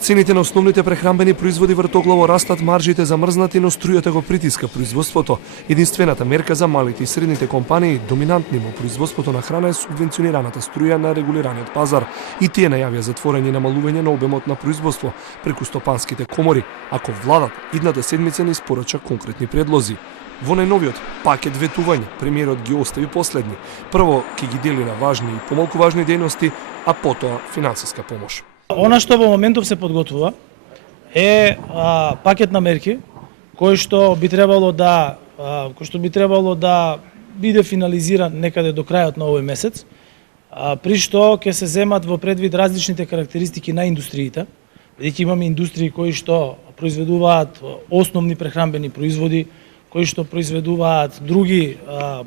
Цените на основните прехранбени производи вртоглаво растат, маржите замрзнати, но струјата го притиска производството. Единствената мерка за малите и средните компании, доминантни во производството на храна, е субвенционираната струја на регулираниот пазар. И тие најавија затворање и намалување на обемот на производство преку стопанските комори, ако владата идната седмица не испорача конкретни предлози. Во најновиот пакет ветување, премиерот ги остави последни. Прво ќе ги дели на важни и помалку важни дејности, а потоа финансиска помош. Она што во моментов се подготвува е пакет на мерки кој што би требало да биде финализиран некаде до крајот на овој месец, при што ќе се земат во предвид различните карактеристики на индустриите, бидејќи имаме индустрии кои што произведуваат основни прехранбени производи, кои што произведуваат други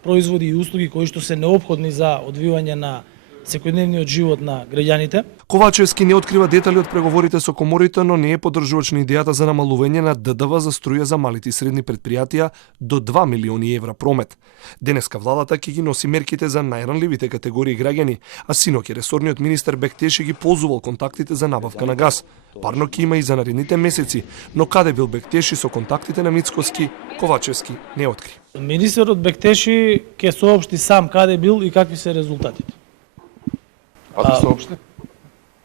производи и услуги кои што се неопходни за одвивање на секојдневниот живот на граѓаните. Ковачевски не открива детали од преговорите со коморите, но не е поддржувач на идејата за намалување на ДДВ за струја за малите и средни предпријатија до 2 милиони евра промет. Денеска владата ќе ги носи мерките за најранливите категории граѓани, а синоќ ресорниот министер Бектеши ги ползувал контактите за набавка на газ. Парно ќе има и за наредните месеци, но каде бил Бектеши со контактите на Мицкоски, Ковачевски не откри. Министерот Бектеши ќе соопшти сам каде бил и какви се резултатите. А да соопшти?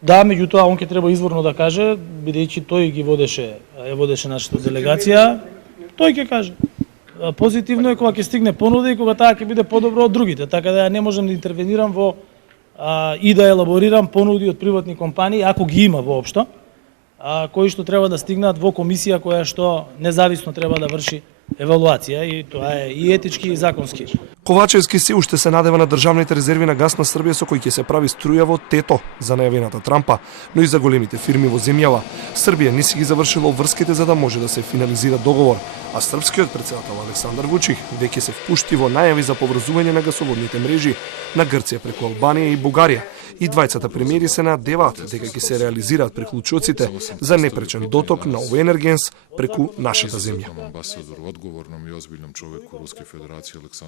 Да, меѓутоа он ќе треба изворно да каже, бидејќи тој ги водеше нашата делегација, тој ќе каже. Позитивно е кога ќе стигне понуда и кога таа ќе биде подобро од другите, така да не можам да интервенирам во и да елаборирам понуди од приватни компании, ако ги има воопшто, кои што треба да стигнат во комисија која што независно треба да врши евалуација, и тоа е и етички и законски. Ковачевски се уште се надева на државните резерви на газ на Србија со кои ќе се прави струја во тето за најавената трампа, но и за големите фирми во земјава. Србија не си ги завршила обврските за да може да се финализира договор, а српскиот претседател Александар Вучих веќе се впушти во најави за поврзување на гасоводните мрежи на Грција преку Албанија и Бугарија. И двајцата премиери се надеваат дека ќе се реализираат приклучоците за непречен доток на овој енергенс преку нашата земја. Амбасадор, одговорном и озбилном човеку Руске Федерације Александар